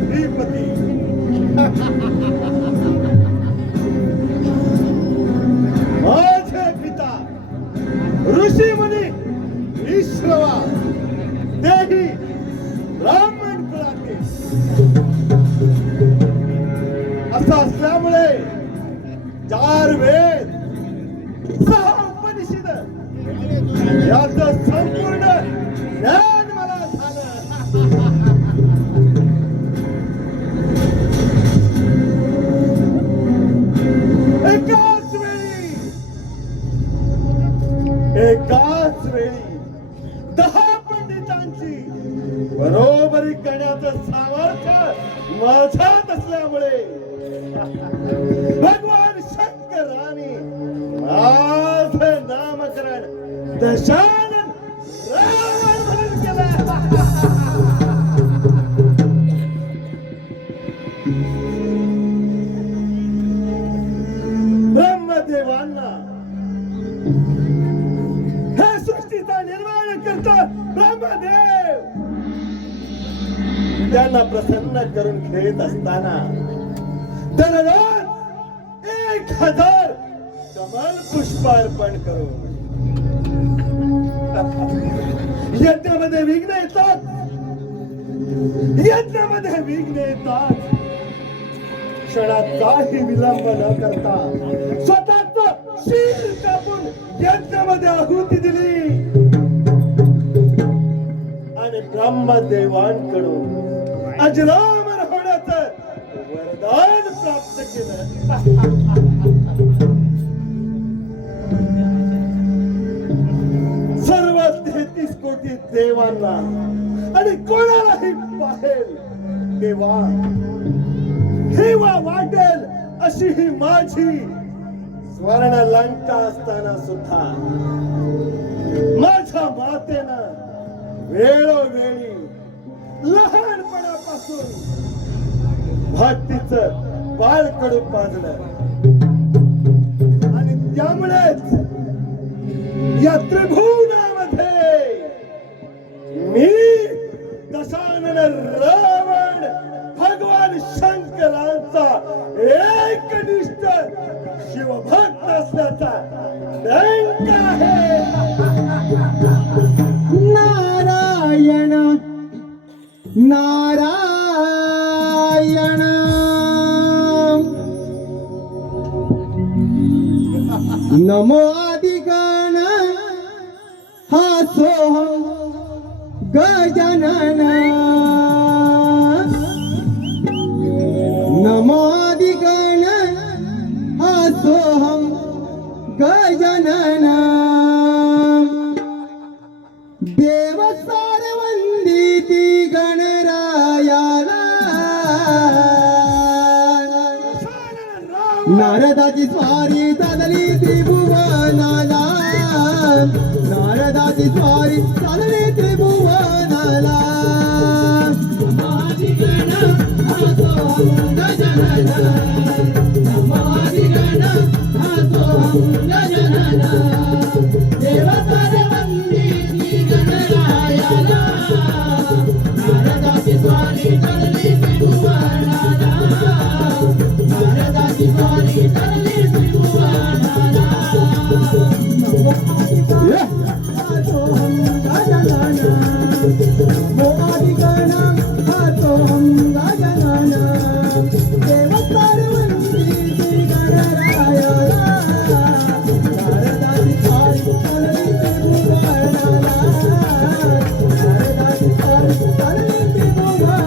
अधिपती माझे पिता ऋषी मुनी ईश्वरा तेही ब्राह्मण कुळातील असं असल्यामुळे 4 वेद 6 उपनिषद याचं संपूर्ण ज्ञान मला झालं. एकाच वेळी 10 पंडितांची बरोबरी करण्याचं सामर्थ्य माझ्यात असल्यामुळे भगवान शंकराने माझं नामकरण दशानन रावण म्हणून केलं. ब्रह्मदेवांना हे सृष्टीचा निर्माण करता ब्रह्मदेव त्यांना प्रसन्न करून खेळत असताना दररोज 1000 कमल पुष्प अर्पण करून यज्ञामध्ये विघ्न येतात. यज्ञामध्ये विघ्न येतात. क्षणाचाही विलंब न करता स्वतःच शील कापून यज्ञामध्ये आहुती दिली आणि ब्रह्मदेवांकडून अजरामर होण्याचं वरदान प्राप्त केलं. सर्व 33 कोटी देवांना आणि कोणालाही पाहेल तेव्हा हेवा वाटेल अशी ही माझी स्वर्ण लंका असताना सुद्धा माझ्या मातेनं वेळोवेळी लहानपणापासून भक्तीचं बाळकडू पाजलं आणि त्यामुळेच या त्रिभुवनामध्ये मी दशानन रावण भगवान शंकरांचा एकनिष्ठ शिवभक्त असल्याचा डंक आहे. नारायण नारायण नमो आदिगण हा सोहम गजानन नमो आदिगण हा सोहम गजानन देव सारवंदिती गणरायाला नारदाची स्वारी चालली त्रिभुवनाला नारदाची स्वारी चालली त्रिभुवनाला आदिगण हा सोहम गजानन आदिगण हा सोहम गजानन देव सारवंदिती गणरायाला नारदाची स्वारी चालली त्रिभुवनाला नारदाची स्वारी चालली त्रिभुवनाला हा सोहम गजानन नमो आदिगण हा सोहम गजानन देव सारवंदिती गणरायाला नारदाची स्वारी चालली त्रिभुवनाला नारदाची स्वारी चालली त्रिभुवनाला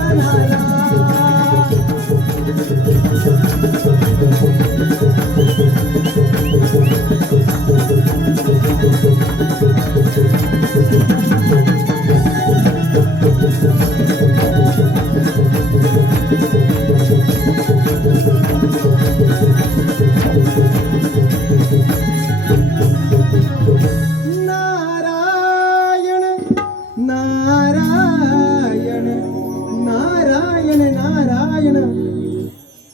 नारायण नारायण नारायण नारायण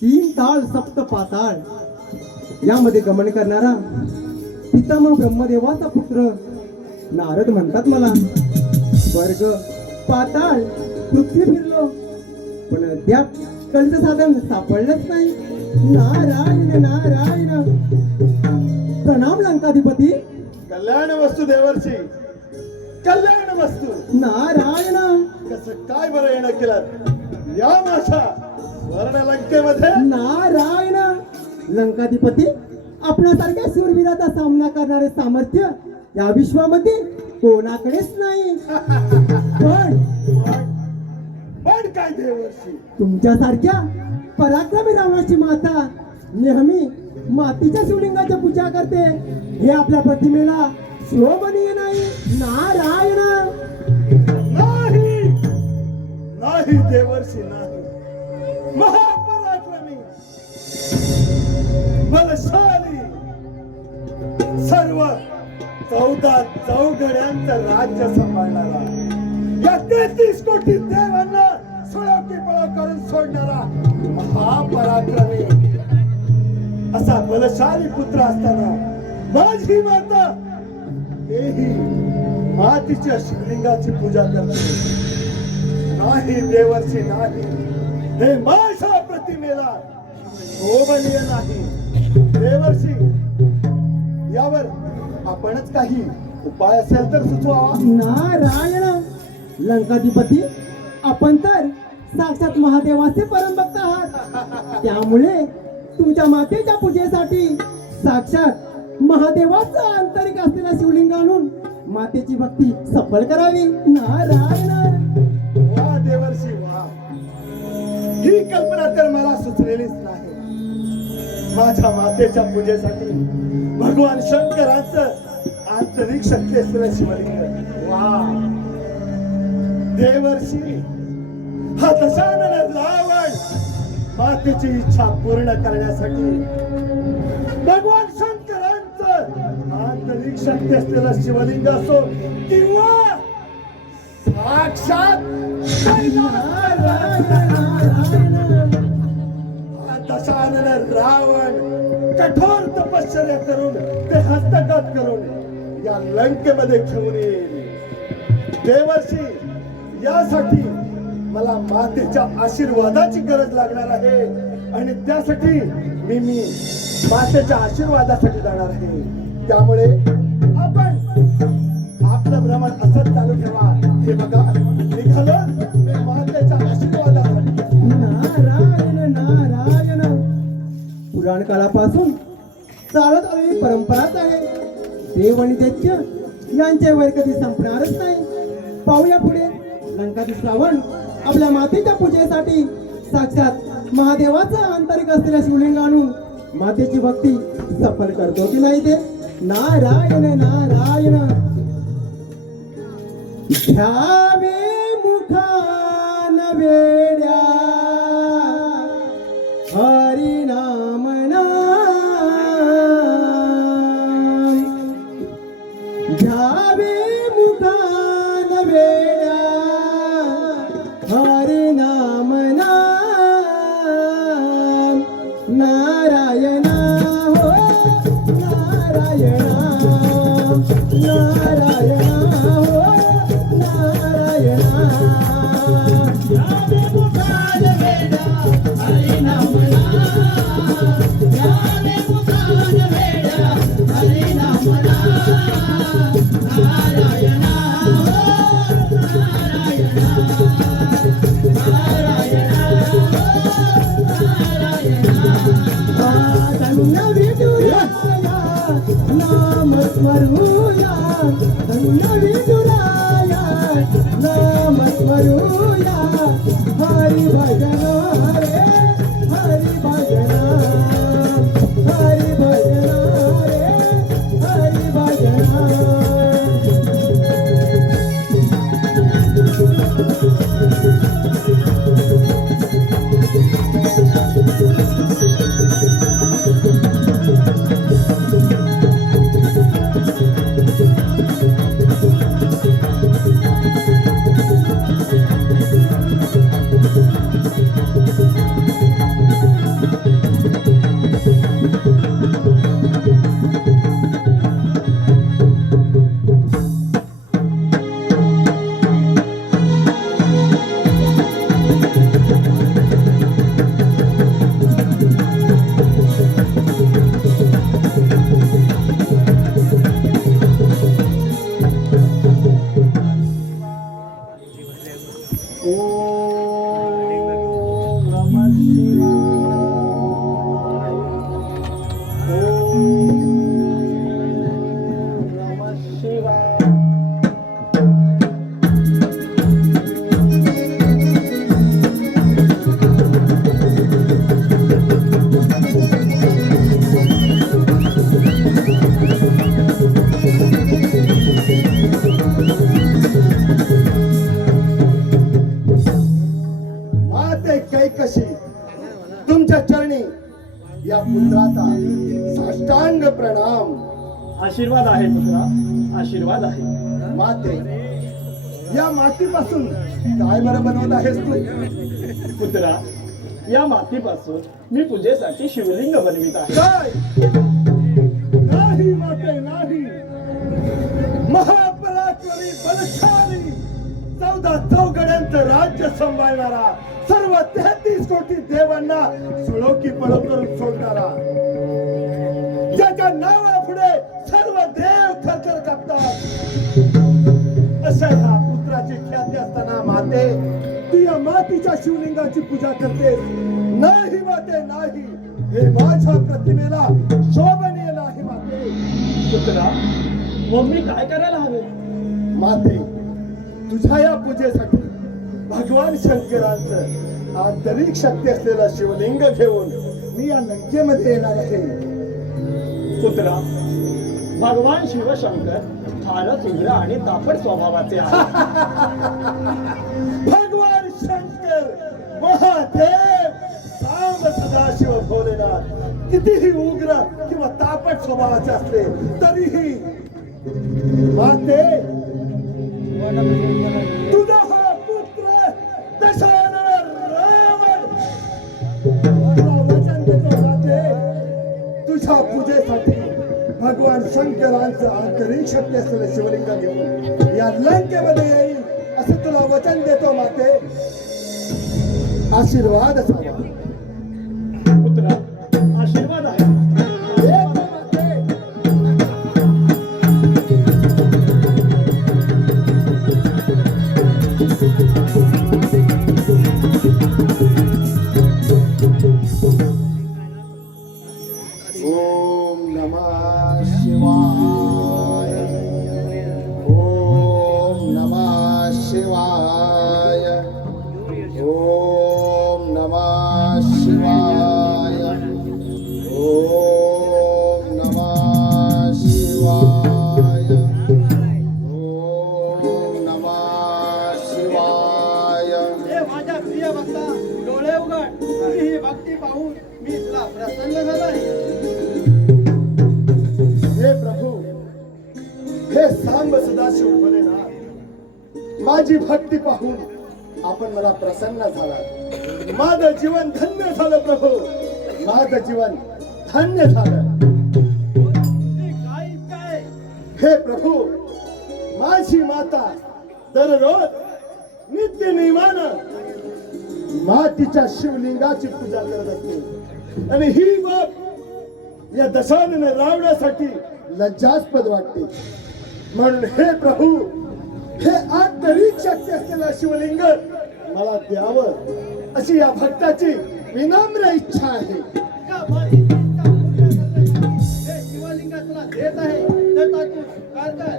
3 ताळ सप्त पाताळ यामध्ये गमन करणारा पितामह ब्रह्मदेवाचा पुत्र नारद म्हणतात मला. स्वर्ग पाताळ पृथ्वी फिरलो पण अद्याप कळीचं साधन सापडलंच नाही. नारायण नारायण. प्रणाम लंकाधिपती. कल्याण वस्तू देवर्षी, कल्याण वस्तू. नारायण. कसं काय बरं येणं केलं या माझ्या स्वर्ण लंकेमध्ये? नारायण. लंकाधिपती, आपणासारख्या शूरवीराचा सामना करणारे सामर्थ्य या विश्वामध्ये कोणाकडेच नाही. पण पण काय देवर्षी, तुमच्यासारख्या पराक्रमी रावणाची माता नेहमी मातीच्या शिवलिंगाची पूजा करते हे आपल्या प्रतिमेला शोभनीय नाही. नारायण. नाही नाही देवर्षी, नाही. महापराक्रमी, बलशाली, सर्व 14 चौघड्यांचं राज्य सांभाळणारा, या 33 कोटी देवांना सुळकी पळ करून सोडणारा महापराक्रमी असा बलशाली पुत्र असताना माझी माता तेही मातीच्या शिवलिंगाची पूजा करते. नाही देवर्षी, नाही. हे माझ्या प्रतिमेला शोभनीय नाही. देवर्षी, यावर आपणच काही उपाय असेल तर सुचवावा. नारायण. लंकाधिपती, आपण तर साक्षात महादेवाचे परमभक्त आहात. त्यामुळे तुमच्या मातेच्या पूजेसाठी साक्षात महादेवाचा आंतरिक असलेला शिवलिंग आणून मातेची भक्ती सफल करावी. नारायण. वा देवर्षी, वा. ही कल्पना तर मला सुचलेलीच नाही. माझ्या मातेच्या पूजेसाठी भगवान शंकरांचं आंतरिक शक्ती असलेलं शिवलिंग. वा देवर्षी, हा दशानन रावण मातेची इच्छा पूर्ण करण्यासाठी भगवान शंकरांचं आंतरिक शक्ती असलेलं शिवलिंग असो किंवा साक्षात दशानन रावण कठोर तपश्चर्या करून ते हस्तगत करून या लंकेमध्ये घेऊन येईल. देवर्षी, यासाठी मला मातेच्या आशीर्वादाची गरज लागणार आहे आणि त्यासाठी मी मातेच्या आशीर्वादासाठी जाणार आहे. त्यामुळे आपण आपलं भ्रमण असंच चालू ठेवा. हे बघा, निघालो मी मातेच्या आशीर्वादासाठी. नारायण नारायण. पुराण काळापासून चालत आलेली परंपराच आहे. देव आणि दैत्य यांचे वैर कधी संपणारच नाही. पाहूया पुढे लंकाधीश रावण आपल्या मातेच्या पूजेसाठी साक्षात महादेवाचा आंतरिक असलेल्या शिवलिंग आणून मातेची भक्ती सफल करतो की नाही ते. नारायण नारायण. घ्यावे मुखान वेड्या हरिनाम नाम. घ्यावे मुखान वेड्या हरिनाम नाम. नारायण हो नारायण. नारायण हो नारायण. घ्यावे मुखान वेड्या हरिनाम नाम. घ्यावे मुखान वेड्या हरिनाम नाम. नारायण हो नारायण. धन्य विदुराया नाम स्मरूया. धन्य विदुराया नाम स्मरूया. हरि भजन रे हरि भजन. हरि भजन रे हरि भजन. नमः शिवाय. ओम नमः शिवाय. माते कैकशी तुमच्या चरणी या पुत्राचा साष्टांग प्रणाम. आशीर्वाद आहे पुत्रा, आशीर्वाद आहे. माते, या मातीपासून काय बरं बनवत आहेस तू? पुत्रा, या मातीपासून मी पूजेसाठी शिवलिंग बनवित आहे. काय? नाही माते, नाही. महापराक्रमी बलशाली 14 चौघड्यांचं राज्य सांभाळणारा, सर्व 33 कोटी देवांना सुळोकी पळो करून सोडणारा, ज्याच्या नावापुढे सर्व देव थरथर कापतात, अशा ह्या पुत्राची ख्याती असताना माते, तू या मातीच्या शिवलिंगाची पूजा करतेस? नाही माते, नाही. हे माझ्या प्रतिमेला शोभनीय नाही माते. पुत्रा, मग मी काय करायला हवे? माते, तुझ्या या पूजेसाठी भगवान शंकरांचं आंतरिक शक्ती असलेलं शिवलिंग घेऊन मी या लंकेमध्ये येणार आहे. पुत्रा, भगवान शिवशंकर फारच उग्र आणि तापट स्वभावाचे आहे. भगवान शंकर, महादेव, सांब सदाशिव भोलेनाथ कितीही उग्र किंवा तापट स्वभावाचे असले तरीही माते, तुझा हा पुत्र दशानन रावण, तुला वचन देतो माते, तुझ्या पूजेसाठी भगवान शंकरांचं आंतरिक शक्ती असलेलं शिवलिंग घेऊन या लंकेमध्ये येईल असं तुला वचन देतो माते. आशीर्वाद असावा. पुत्रा, आशीर्वाद आहे. येतो माते. ओम नमः शिवाय. ओम नमः शिवाय. ओम नमः शिवाय. ओम नमः शिवाय. ओम नमः शिवाय. हे माझ्या प्रिय भक्ता, डोळे उघड. तुझी ही भक्ती पाहून मी तुला प्रसन्न झालो आहे. हे प्रभू, हे सांब सदाशिव भोलेनाथ, माझी भक्ती पाहून आपण मला प्रसन्न झाला. माझं जीवन धन्य झालं प्रभू, माझं जीवन धन्य झालं. तुझी काय इच्छा आहे? हे प्रभू, माझी माता दररोज नित्य नियमानं मातीच्या शिवलिंगाची पूजा करत असते आणि ही बाब या दशानन रावण्यासाठी लज्जास्पद वाटते. म्हणून हे प्रभू, हे आंतरिक शक्ती असलेलं शिवलिंग मला द्यावं अशी या भक्ताची विनम्र इच्छा आहे. का मातीची इच्छा पूर्ण करण्याचा हे शिवलिंग तुला देत आहे, त्याचा तू स्वीकार कर.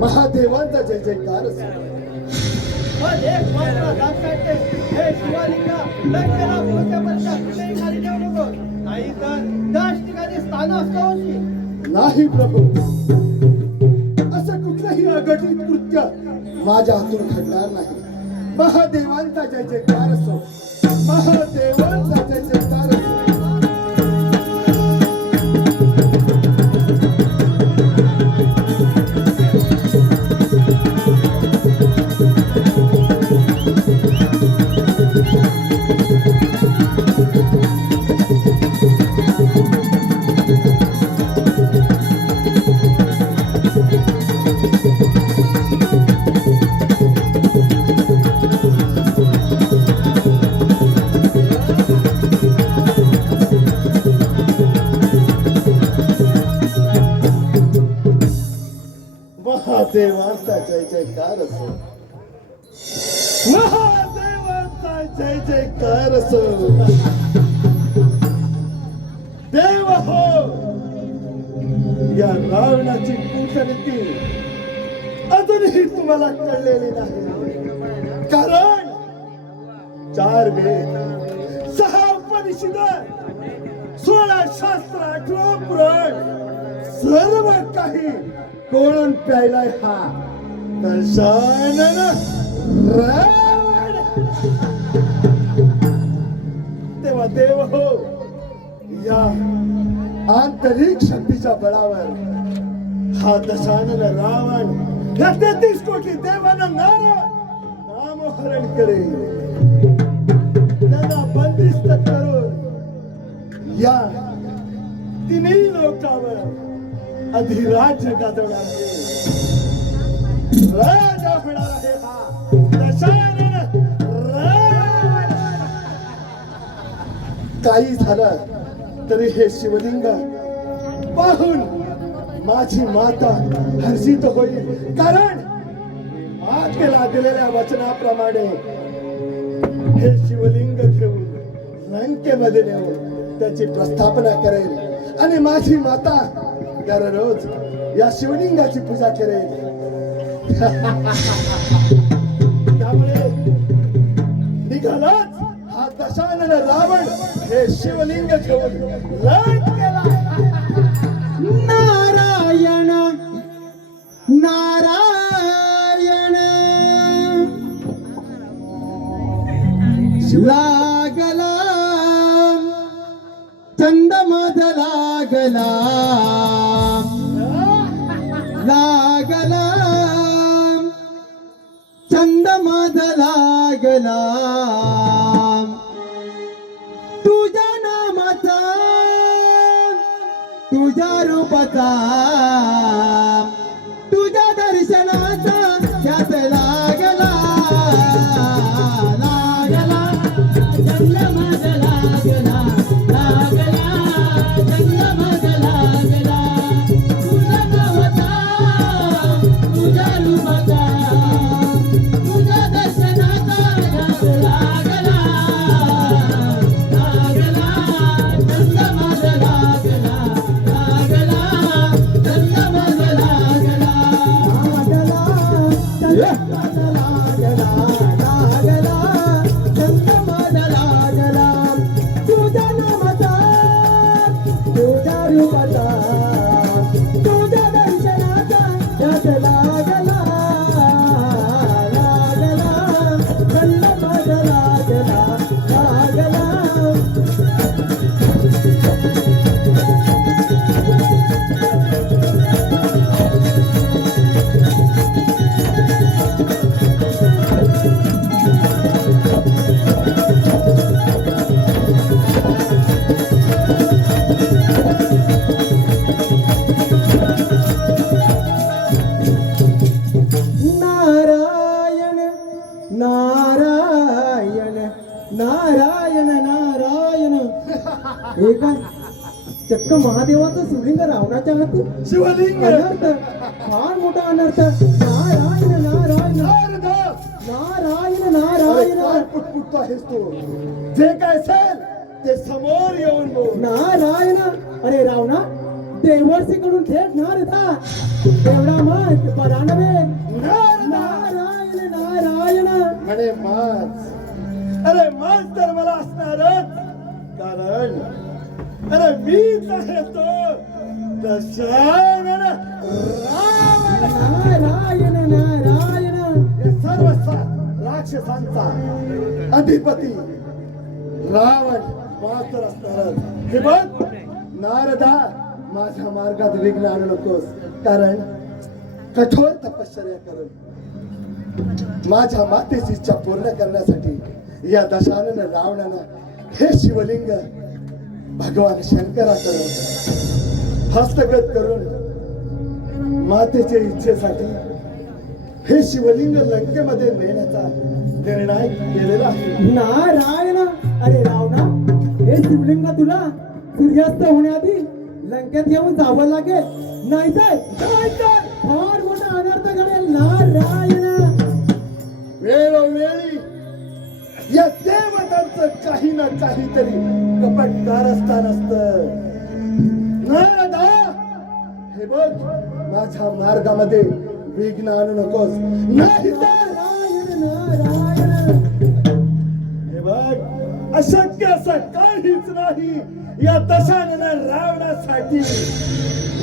महादेवांचा जय जयकार असो. पण एक मात्र लक्षात ठेव, हे शिवलिंग लंकेला पोहोचेपर्यंत कुठेही खाली ठेवू नको, नाही तर त्याच ठिकाणी स्थान असतो. नाही प्रभू, असं कुठलंही अघटित कृत्य माझ्या हातून घडणार नाही. महादेवांचा जय जयकार असो. महादेवांचा जय जयकार असो. देवांचा जय जयकार असो, महादेवांचा जय जयकार असो. देव हो, या रावणाची कूटनीती अजूनही तुम्हाला कळलेली नाही. कारण 4 वेद, 6 उपनिषद, 16 शास्त्र, 18 पुराण सर्व काही कोण प्यायलाय हा दशानन रावण. तेव्हा देव हो, या आंतरिक शक्तीच्या बळावर हा दशानन रावण या 33 कोटी देवांना नामहरण करेल. त्यांना बंदिस्त करून या तिन्ही लोकांवर अधिराज्य गाजवणार आहे. राजा होणार आहे हा दशानन रावण. काही झालं तरी हे शिवलिंग पाहून माझी माता हर्षित होईल. कारण मातेला दिलेल्या वचनाप्रमाणे हे शिवलिंग घेऊन लंकेमध्ये नेऊन त्याची प्रस्थापना करेल आणि माझी माता दररोज या शिवलिंगाची पूजा करेल. त्यामुळे निघालाच हा दशानन रावण हे शिवलिंग घेऊन लंकेला. नारायण नारायण लागला चंदमद लागला लागला चंदमद लागला तुझ्या नामाचा तुझ्या रूपाचा तुझ्या दर्शनाचा ध्यास लागला लागला चंदमद लागला लागला चंदमद लागला तुझ्या नामाचा तुझ्या रूपाचा तुझ्या दर्शनाचा ध्यास लागला लागला चंदमद लागला लागला चंदमद लागला तुझ्या नामाचा तुझ्या रूपाचा तुझ्या दर्शनाचा ध्यास लागला लागला चंदमद लागला लागला. नारायण नारायण नारायण नारायण. हे काय चक्क महादेवाचं शिवलिंग रावणाच्या हाती. शिवलिंग अनर्थ, फार मोठा अनर्थ. नारायण नारायण नारदा, नारायण अरे नारायण काय पुटपुटतो आहेस तू? जे काय असेल ते समोर येऊन बोल. नारायण. अरे रावणा, देवर्षीकडून थेट नारदा. तेवढा मत बरा नव्हे. नारायण नारायण. म्हणे माच, अरे माच तर मला असणारच. कारण अरे मीच आहे तो दशानन रावण. नारायण नारायण. या सर्व राक्षसांचा अधिपती रावण मात्र असणारच. हे बघ नारदा, माझ्या मार्गात विघ्न आणू नकोस. कारण कठोर तपश्चर्या करून माझ्या मातेची इच्छा पूर्ण करण्यासाठी या दशानन रावणानं हे शिवलिंग भगवान शंकराकडून हस्तगत करून मातेच्या इच्छेसाठी हे शिवलिंग लंकेमध्ये नेण्याचा निर्णय केलेला आहे. नारायण. अरे रावणा, हे शिवलिंग तुला सूर्यास्त होण्याआधी लंकेत येऊन जावं लागेल. नाहीतर फार मोठा अनर्थ घडेल नारायण. वेळोवेळी या देवतांचं काही ना काहीतरी कपट कारस्थान असतं. नारदा, हे बघ, माझ्या मार्गामध्ये विघ्न आणू नकोस, नाही तर नारायण. हे बघ, अशक्य असं काहीच नाही या दशानन रावणासाठी.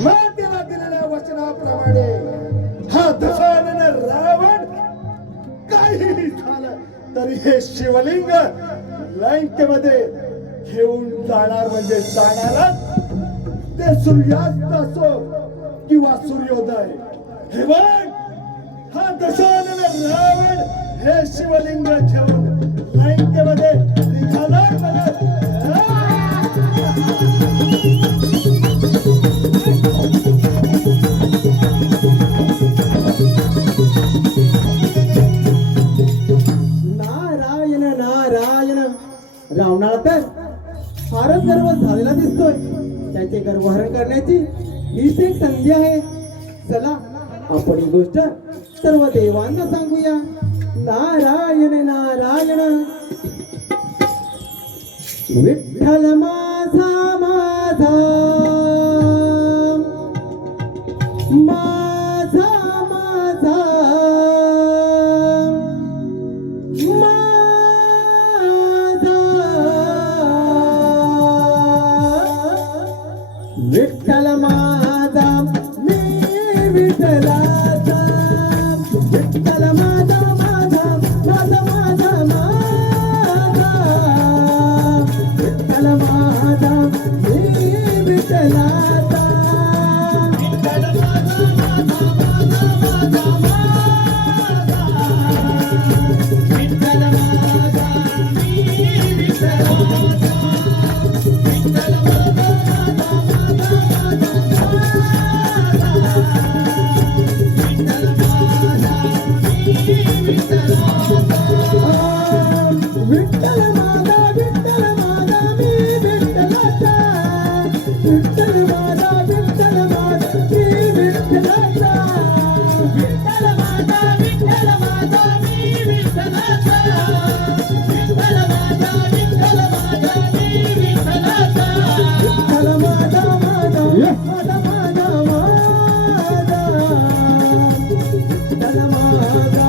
मातेला दिलेल्या वचनाप्रमाणे हा दशानन रावण काहीही झालं तरी हे शिवलिंग लंकेमध्ये घेऊन जाणार म्हणजे जाणारच. ते सूर्यास्त असो किंवा सूर्योदय. हे बघ, हा दशानन रावण हे शिवलिंग घेऊन लंकेमध्ये निघाला बघ. नारायण नारायण. रावणाला तर फारच गर्व झालेला दिसतोय. त्याचे गर्वहरण करण्याची हीच एक संधी आहे. चला आपण ही गोष्ट सर्व देवांना सांगूया. नारायण नारायण. विठ्ठल माझा माझा माझा माझा विठ्ठल माझा मी विठ्ठलाचा. विठ्ठल माझा माझा माझा माझा माझा. विठ्ठल माझा मी विठ्ठलाचा. विठ्ठल माझा माझा माझा माझा माझा. विठ्ठल माझा मी विठ्ठलाचा. विठ्ठल माझा विठ्ठल माझा विठ्ठल माझा मी विठ्ठलाचा. विठ्ठल माझा विठ्ठल माझा मी विठ्ठलाचा. विठ्ठल माझा विठ्ठल माझा मी विठ्ठलाचा. विठ्ठल माझा विठ्ठल माझा मी विठ्ठलाचा. विठ्ठल माझा माझा माझा माझा माझा. विठ्ठल माझा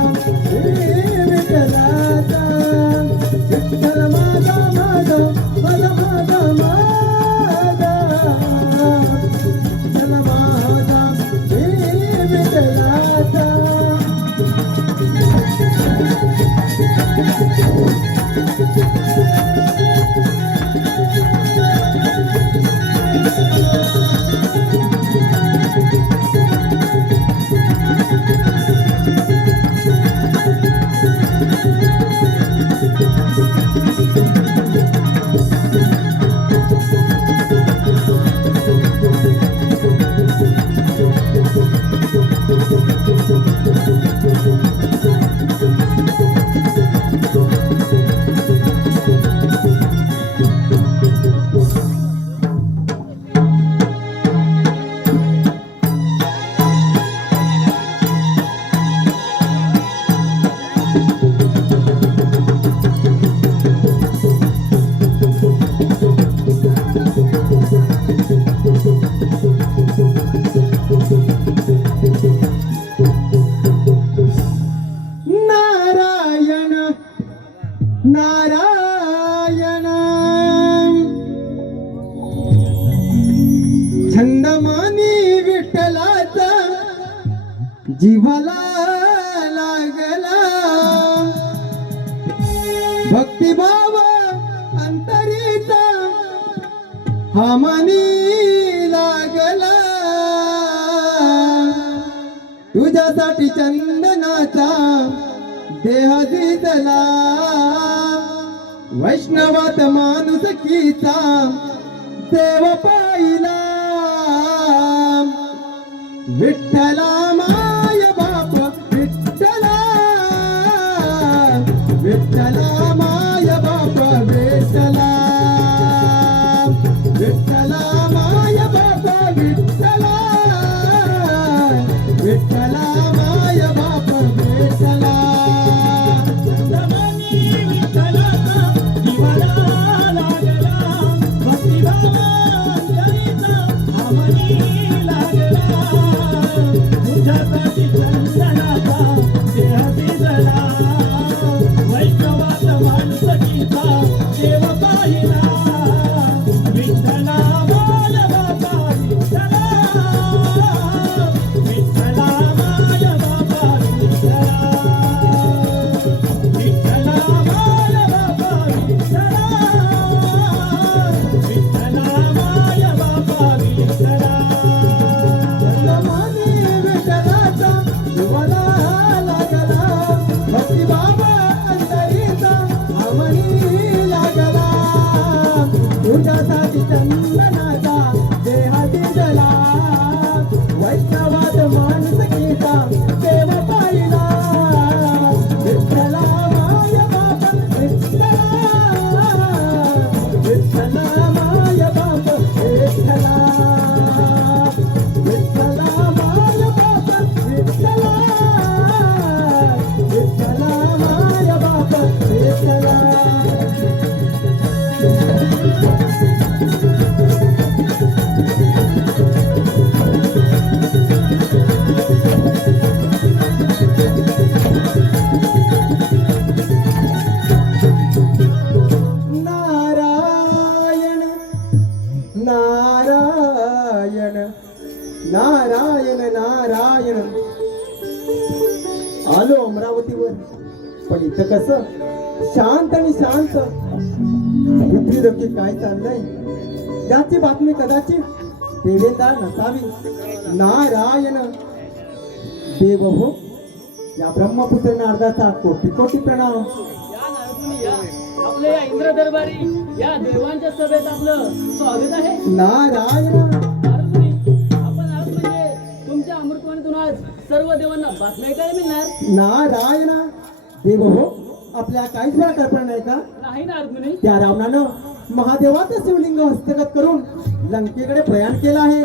मी विठ्ठलाचा. विठ्ठल माझा माझा माझा माझा माझा. विठ्ठल माझा मी विठ्ठलाचा. नारायण नारायण. छंदमानी विठ्ठलाचा जिव्हाला लागला. भक्तिभाव अंतरीचा हा मनी लागला. तुझ्यासाठी चंदनाचा देह दिसला. वैष्णवात माणुसकीचा देव पाहिला. विठ्ठला माय बाप विठ्ठला. विठ्ठला माय बाप विठ्ठला. विठ्ठला माय बाप विठ्ठला. आलो अमरावतीवर, पण इथं कसं शांत आणि शांत. पृथ्वीलोकी काय चाललंय याची बातमी कदाचित देवेंदार नसावी. नारायण देव हो, या ब्रह्मपुत्र नारदाचा कोटी कोटी प्रणाम. या नारदमुनी या. आपल्या या इंद्र दरबारी या देवांच्या सभेत आपलं स्वागत आहे. नारायण नारदमुनी, आपण आज म्हणजे तुमच्या अमृतवाणीतून आज सर्व देवांना बातम्या काय मिळणार? नारायण देव हो, आपल्या काहीच वेळा कल्पना नाही का? नाही नारदमुनी. त्या रावणानं महादेवाचं शिवलिंग हस्तगत करून लंकेकडे प्रयाण केलं आहे.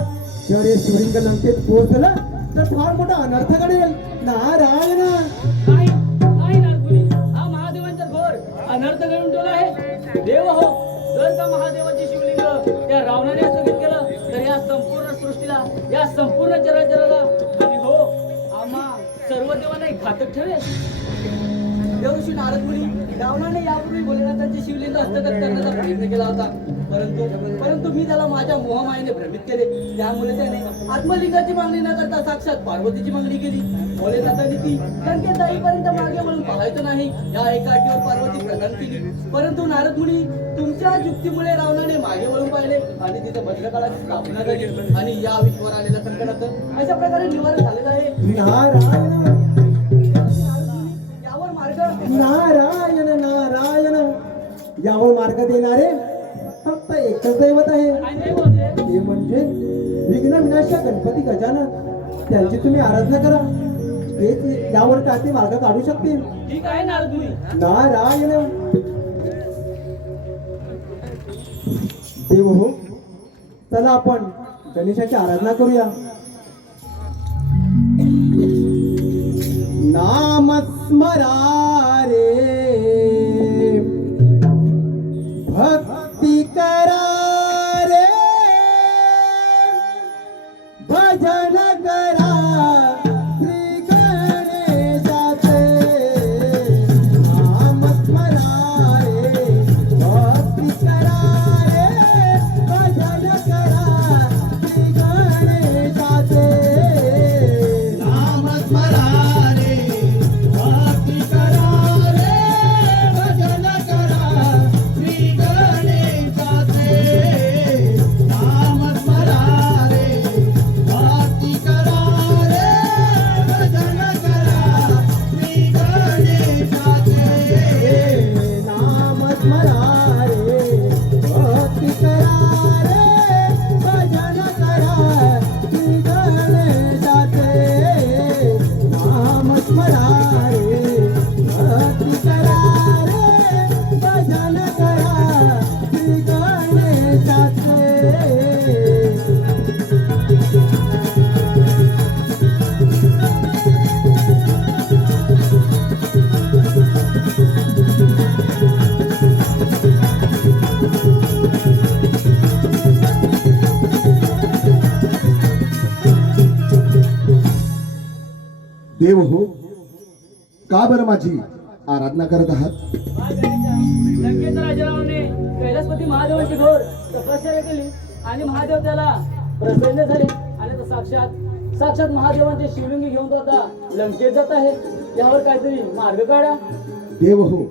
जर हे शिवलिंग लंकेत पोहोचलं तर फार मोठा अनर्थ घडेल. नारायण नाही नाही नारदमुनी, हा महादेवांचा घोर अनर्थ घडून ठेवला आहे. देव हो, जर का महादेवाची शिवलिंग त्या रावणाने हस्तगत केलं तर या संपूर्ण सृष्टीला, या संपूर्ण चराचराला आणि हो आम्हा सर्व देवांना एक घातक ठरेल. देवऋषी नारद मुनी, रावणाने यापूर्वी भोलेनाथांचे शिवलिंग हस्तगत करण्याचा प्रयत्न केला होता, परंतु मी त्याला माझ्या मोहमायेने भ्रमित केले. त्यामुळे त्याने आत्मलिंगाची मागणी न करता साक्षात पार्वतीची मागणी केली. भोलेनाथांनी ती लंकेत जाईपर्यंत मागे वळून पाहायचं नाही या एका अटीवर पार्वती प्रदान केली. परंतु नारद मुनी, तुमच्या युक्तीमुळे रावणाने मागे वळून पाहिले आणि तिथे भद्रकाळाची स्थापना घडली आणि या विश्वावर आलेल्या संकटाचं अशा प्रकारे निवारण झालेलं आहे. नारायण यावर मार्ग नारायण नारायण यावर मार्ग देणारे फक्त एकच दैवत आहे, काय नाही बोलते. ते म्हणजे विघ्न विनाशक गणपती गजानन. त्यांची तुम्ही आराधना करा, तेच यावर काही मार्ग काढू शकतील. ठीक आहे नारद मुनी. नारायण देव हो, चला आपण गणेशाची आराधना करूया. नाम स्मरा रे, भक्ती करा रे, भजन करा श्री गणेशाचे. नाम स्मरा रे, भक्ती करा रे, भजन करा श्री गणेशाचे. नाम स्मरा देव हो, का बरं माझी आराधना करत आहात? लंकेच्या राजारावाने कैलासपती महादेवाची घोर तपश्चर्या केली आणि महादेव त्याला प्रसन्न झाले आणि तो साक्षात महादेवांचे शिवलिंग घेऊन तो आता लंकेत जात आहे. यावर काहीतरी मार्ग काढा. देव हो,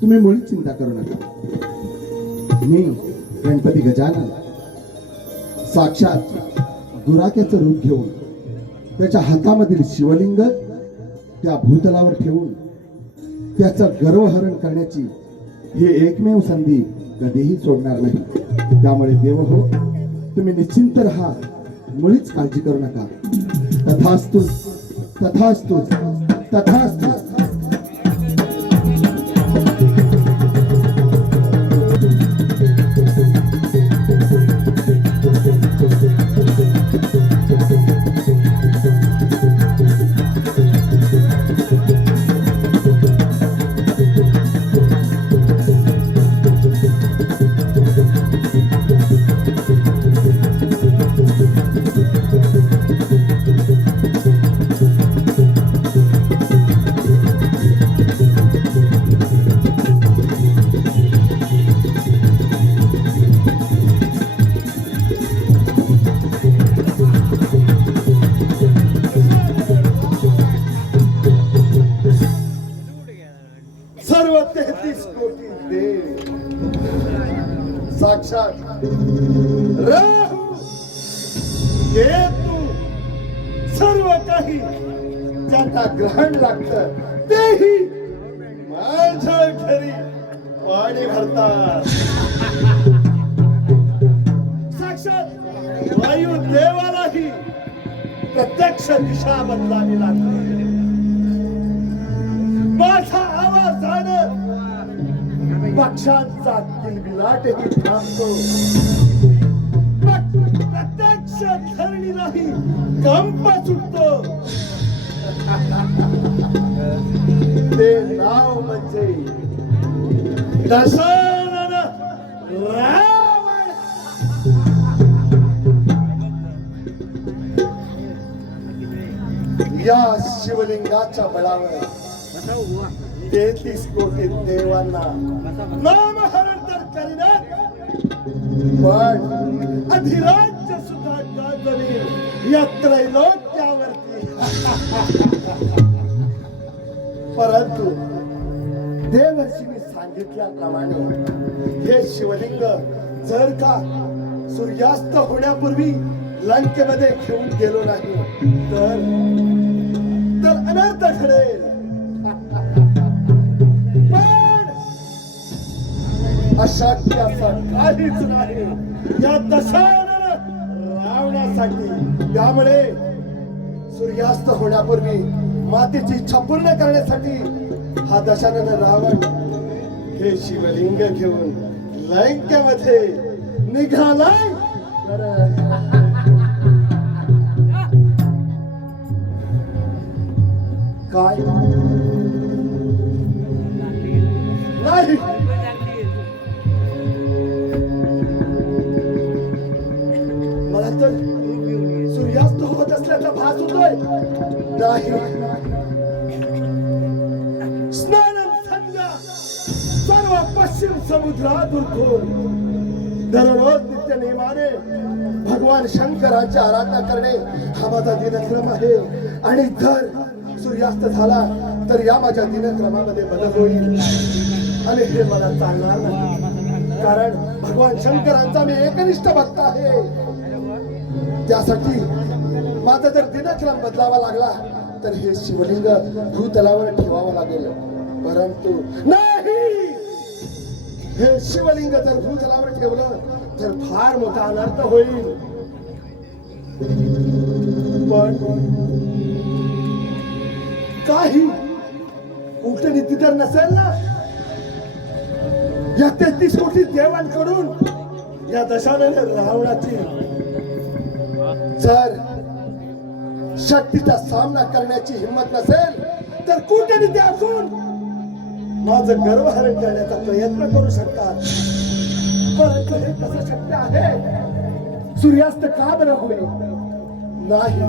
तुम्ही मुळीच चिंता करू नका. मी गणपती गजानन साक्षात दुराक्याचं रूप घेऊन त्याच्या हातामधील शिवलिंग त्या भूतलावर ठेवून त्याचं गर्वहरण करण्याची ही एकमेव संधी कधीही सोडणार नाही. त्यामुळे देव हो, तुम्ही निश्चिंत राहा, मुळीच काळजी करू नका. तथास्तु तथास्तु तथास्तु. साक्षात राहू केतू सर्व काही ज्यांना ग्रहण लागतं तेही माझ्या घरी पाणी भरतात. साक्षात वायू देवालाही प्रत्यक्ष दिशा बदलावी लागते. माझा आवाजानं पक्षांचा किलबिलाटही थांबतो. प्रत्यक्ष धरणीलाही कंप सुटतो. ते नाव म्हणजे दशानन रावण. या शिवलिंगाच्या बळावर 33 कोटी देवांना नामहरण तर करीनात, पण अधिराज्य सुद्धा गाजवे या त्रैलोक्यावरती. परंतु देवर्षींनी सांगितल्याप्रमाणे हे शिवलिंग जर का सूर्यास्त होण्यापूर्वी लंकेमध्ये घेऊन गेलो नाही तर अनर्थ घडेल. पण अशक्य असं काहीच नाही या दशानन रावणासाठी. त्यामुळे सूर्यास्त होण्यापूर्वी मातेची इच्छा पूर्ण करण्यासाठी हा दशानन रावण हे शिवलिंग घेऊन लंकेमध्ये निघालाय. काय नाही मला तर सूर्यास्त होत असल्याचा भास होतोय. नाही स्नानम संध्या सर्व पश्चिम समुद्रात उरकून दररोज नित्य नेमाने भगवान शंकराची आराधना करणे हा माझा दिनक्रम आहे. आणि जर सूर्यास्त झाला तर या माझ्या दिनक्रमामध्ये बदल होईल आणि हे मला चालणार नाही. कारण भगवान शंकरांचा मी एकनिष्ठ भक्त आहे. त्यासाठी माझा जर दिनक्रम बदलावा लागला तर हे शिवलिंग भूतलावर ठेवावं लागेल. परंतु नाही, हे शिवलिंग जर भूतलावर ठेवलं तर फार मोठा अनर्थ होईल. पण काही कूटनीती तर नसेल ना या 33 कोटी देवांकडून या दशानन रावणाची. जर शक्तीचा सामना करण्याची हिंमत नसेल तर कूटनीती असून माझं गर्वहरण करण्याचा प्रयत्न करू शकतात. परंतु हे कसं शक्य आहे? सूर्यास्त का बरं होईल? नाही,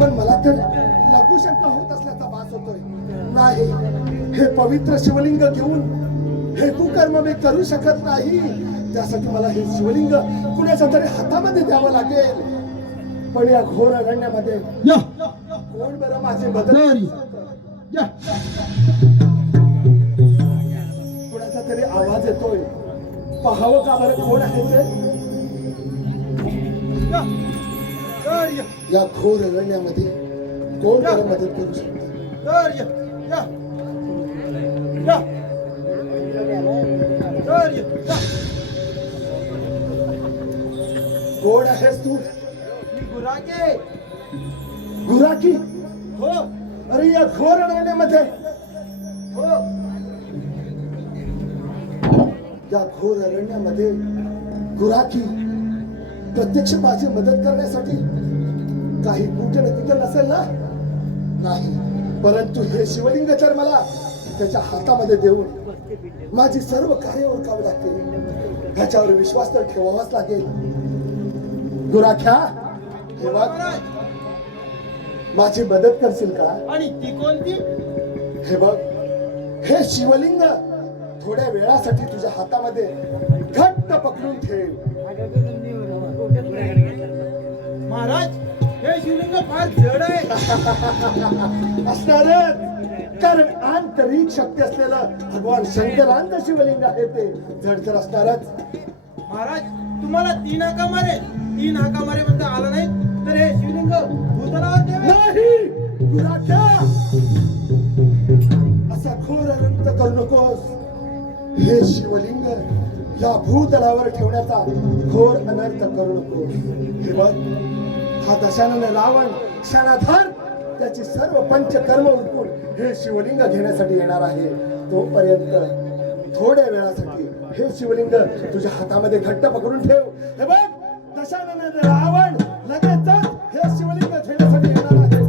पण मला तर लघुशंका होत असल्याचा भास होतोय. नाही, हे पवित्र शिवलिंग घेऊन हे कुकर्म मी करू शकत नाही. त्यासाठी मला हे शिवलिंग कुणाच्या तरी हातामध्ये द्यावं लागेल. पण या घोर अरण्यामध्ये कोण बरं माझे बदल? कुणाचा तरी आवाज येतोय. पाहावं का बरं कोण आहे ते? या घोर अरण्यामध्ये कोण बरं मदत करू शकतो? कोण आहेस तू? गुराकी? हो. अरे या घोर अरण्यामध्ये हो, या घोर अरण्यामध्ये गुराकी प्रत्यक्ष माझी मदत करण्यासाठी काही कूटनीती तर नसेल ना? नाही, परंतु हे शिवलिंग जर मला त्याच्या हातामध्ये देऊन माझी सर्व कार्य ओळखावी लागतील. ह्याच्यावर विश्वास तर ठेवावाच लागेल. गुराख्या, हे बघ, माझी मदत करशील का? आणि ती कोणती? हे बघ, हे शिवलिंग थोड्या वेळासाठी तुझ्या हातामध्ये घट्ट पकडून ठेव. महाराज, हे शिवलिंग फार जड आहे. असणारच, कारण आंतरिक शक्ती असलेलं भगवान शंकरांचं शिवलिंग आहे ते जडतर असणारच. महाराज तुम्हाला 3 हाका मारे 3 हाका मारे म्हणता आलं नाही तर हे शिवलिंग भूतलावर ठेवा. नाही गुराख्या, असा घोर अनंत करू नकोस. हे शिवलिंग या भूतलावर ठेवण्याचा घोर अनर्थ करू नकोस. हे बघ, हा दशानन रावण क्षणाधार त्याची सर्व पंचकर्म उरकून हे शिवलिंग घेण्यासाठी येणार आहे. तोपर्यंत थोड्या वेळासाठी हे शिवलिंग तुझ्या हातामध्ये घट्ट पकडून ठेव. हे बघ, दशानन रावण लगेचच हे शिवलिंग घेण्यासाठी येणार आहे.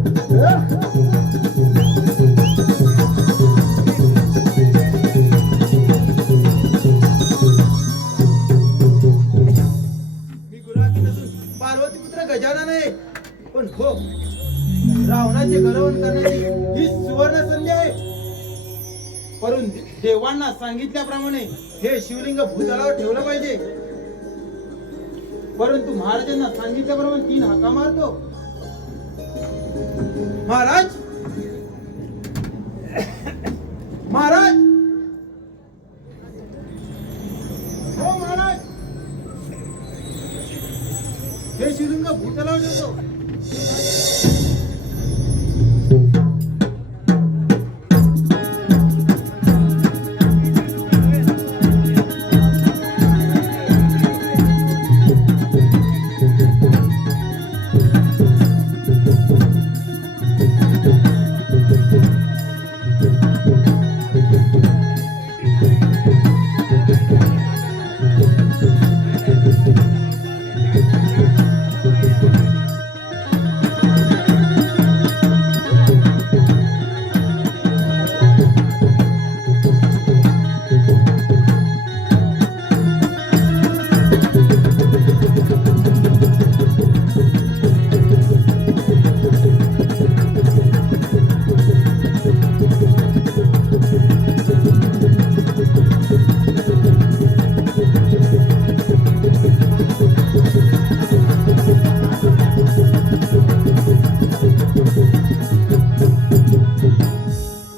मी गुराखी नसून पार्वती पुत्र गजानन आहे. पण हो, रावणाचे गरवण करण्याची ही सुवर्ण संधी आहे. परंतु देवांना सांगितल्याप्रमाणे हे शिवलिंग भूतलावर ठेवलं पाहिजे. परंतु महाराजांना सांगितल्याप्रमाणे 3 हाका मारतो. महाराज, महाराज, हो महाराज, हे शिवलिंग भूतलावर ठेवतो.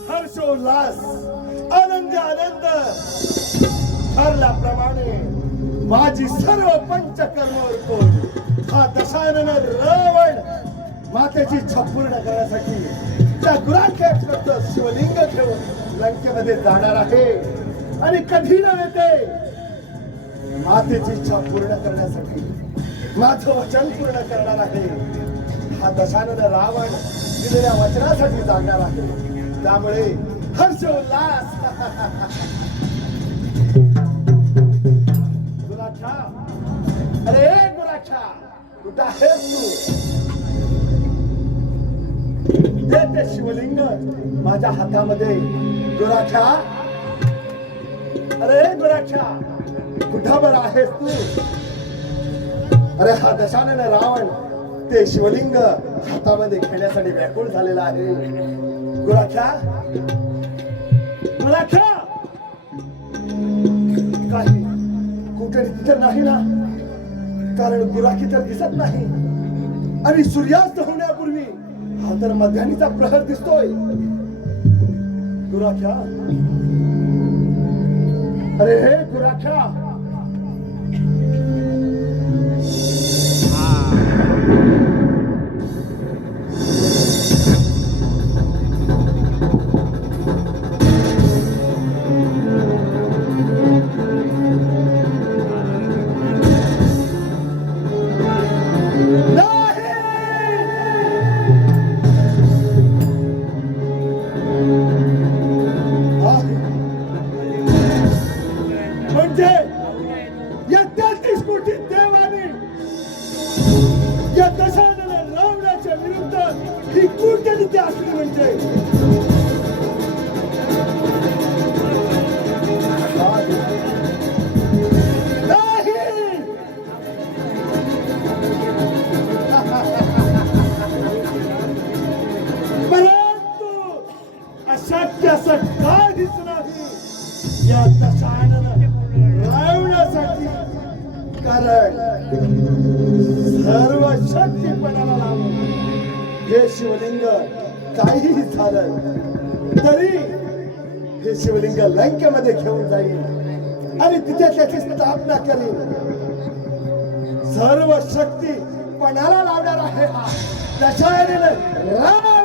हर्षोल्लास, आनंद आनंद ठरल्याप्रमाणे माझी सर्व पंचकर्म उरकून हा दशानन रावण मातेची इच्छा पूर्ण करण्यासाठी त्या गुराख्याचं शिवलिंग घेऊन लंकेमध्ये जाणार आहे. आणि कधी नव्हे ते मातेची इच्छा पूर्ण करण्यासाठी माझं वचन पूर्ण करणार आहे. हा दशानन रावण दिलेल्या वचनासाठी जागणार आहे. त्यामुळे हर्षोल्लास. गुराख्या, अरे गुराख्या, कुठं आहेस तू? दे ते शिवलिंग माझ्या हातामध्ये. गुराख्या, अरे गुराख्या, कुठं बरं आहेस तू? अरे हा दशानन रावण ते शिवलिंग हातामध्ये घेण्यासाठी व्याकुळ झालेला आहे. गुराख्या, गुराख्या, काही कुठे तर नाही ना? कारण गुराखी तर दिसत नाही. आणि सूर्यास्त होण्यापूर्वी हा तर मध्यानीचा प्रहर दिसतोय. गुराख्या, अरे हे गुराख्या, म्हणजे या 33 कोटी देवाने या दशानन रावणाच्या विरुद्ध ही कूटनीती असली म्हणजे नाही. परंतु अशक्य असं काहीच नाही या दशानन रावण्यासाठी. कारण सर्व शक्तीपणाला लावून हे शिवलिंग काहीही झालं तरी हे शिवलिंग लंकेमध्ये घेऊन जाईल आणि तिथे त्याची स्थापना करील. सर्व शक्ती पणाला लावणार आहे हा दशानन रावण.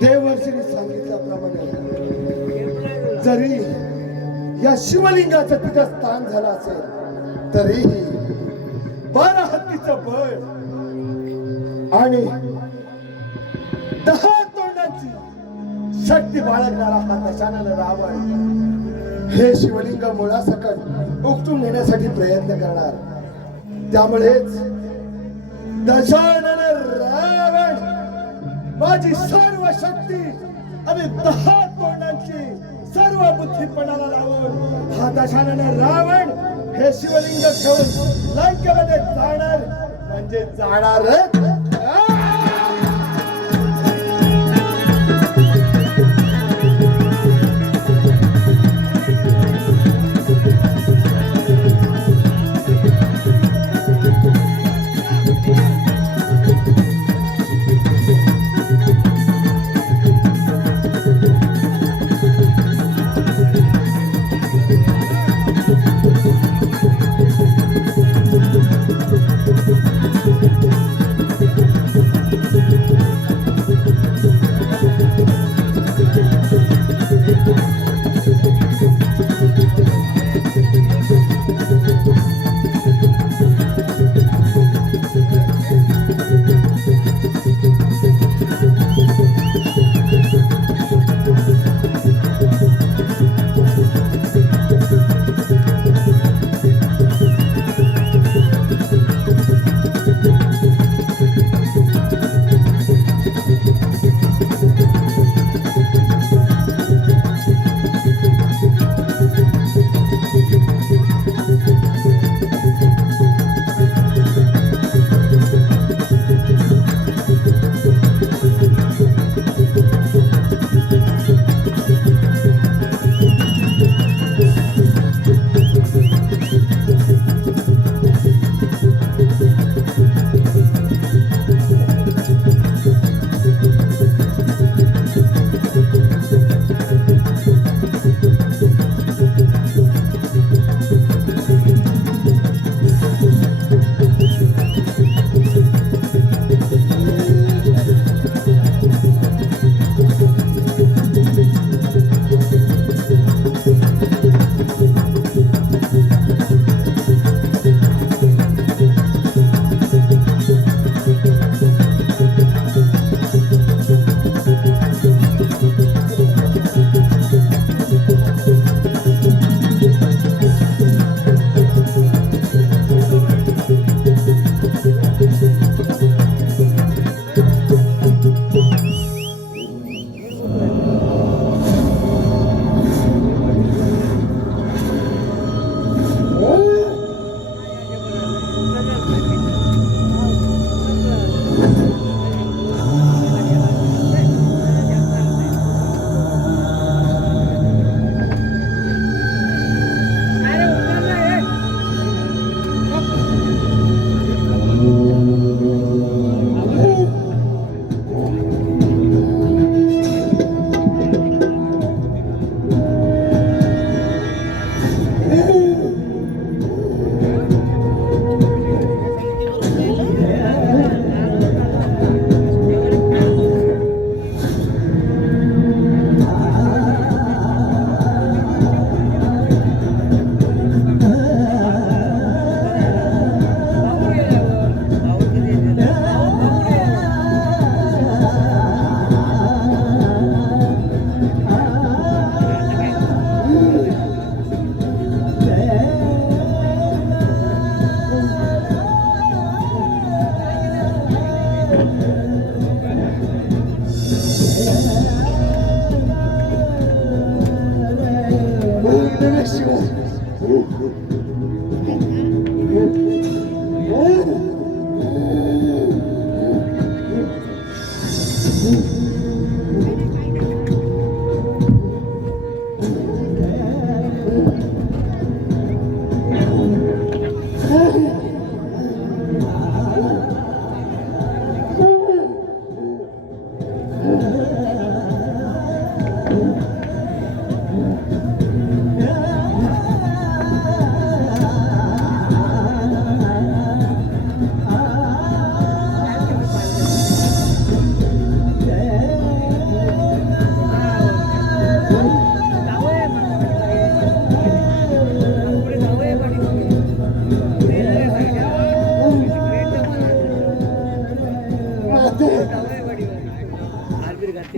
देवर्षीने सांगितल्याप्रमाणे जरी या शिवलिंगाचं तिथं स्थान झालं असेल तरीही 12 हत्तीचं बळ आणि 10 तोंडाची शक्ती बाळगणारा हा दशानन रावण हे शिवलिंग मुळासकट उपटून नेण्यासाठी प्रयत्न करणार. त्यामुळेच दशानन रावण माझी सर्व शक्ती आणि 10 तोंडांची सर्व बुद्धिपणाला लावून हा दशानन रावण हे शिवलिंग घेऊन लंकेमध्ये जाणार म्हणजे जाणारच.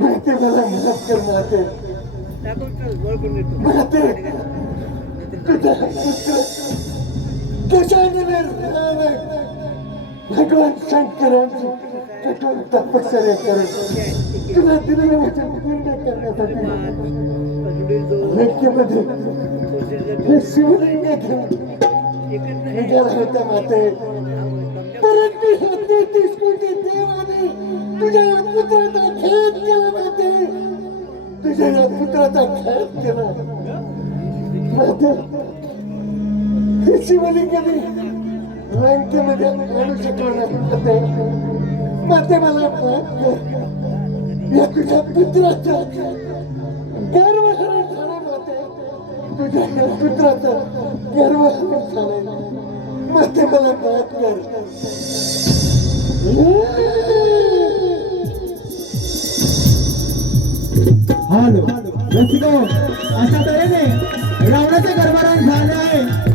माते मला मदत कर माते माते तुझा पुत्र गजानन भगवान शंकरांची कठोर तपश्चर्या करत तुला दिलेलं वचन पूर्ण करण्यासाठी यज्ञमध्ये हे शिवलिंग घेऊन निघाला होता माते. परंतु हे 33 कोटी देवाने तुझ्या या पुत्राचा खेद केला माते. तुझ्या या पुत्राचा खेद केला माते. हे शिवलिंग मी लंकेमध्ये आणू शकलो नाही माते. माते मला माफ कर. या तुझ्या पुत्राचा गर्वहरण झालं माते. तुझ्या या पुत्राचा गर्वहरण झालं माते. मला माफ कर. हॅलो रसिको, अशा तऱ्हेने रावणाचे गर्भारण झाले आहे.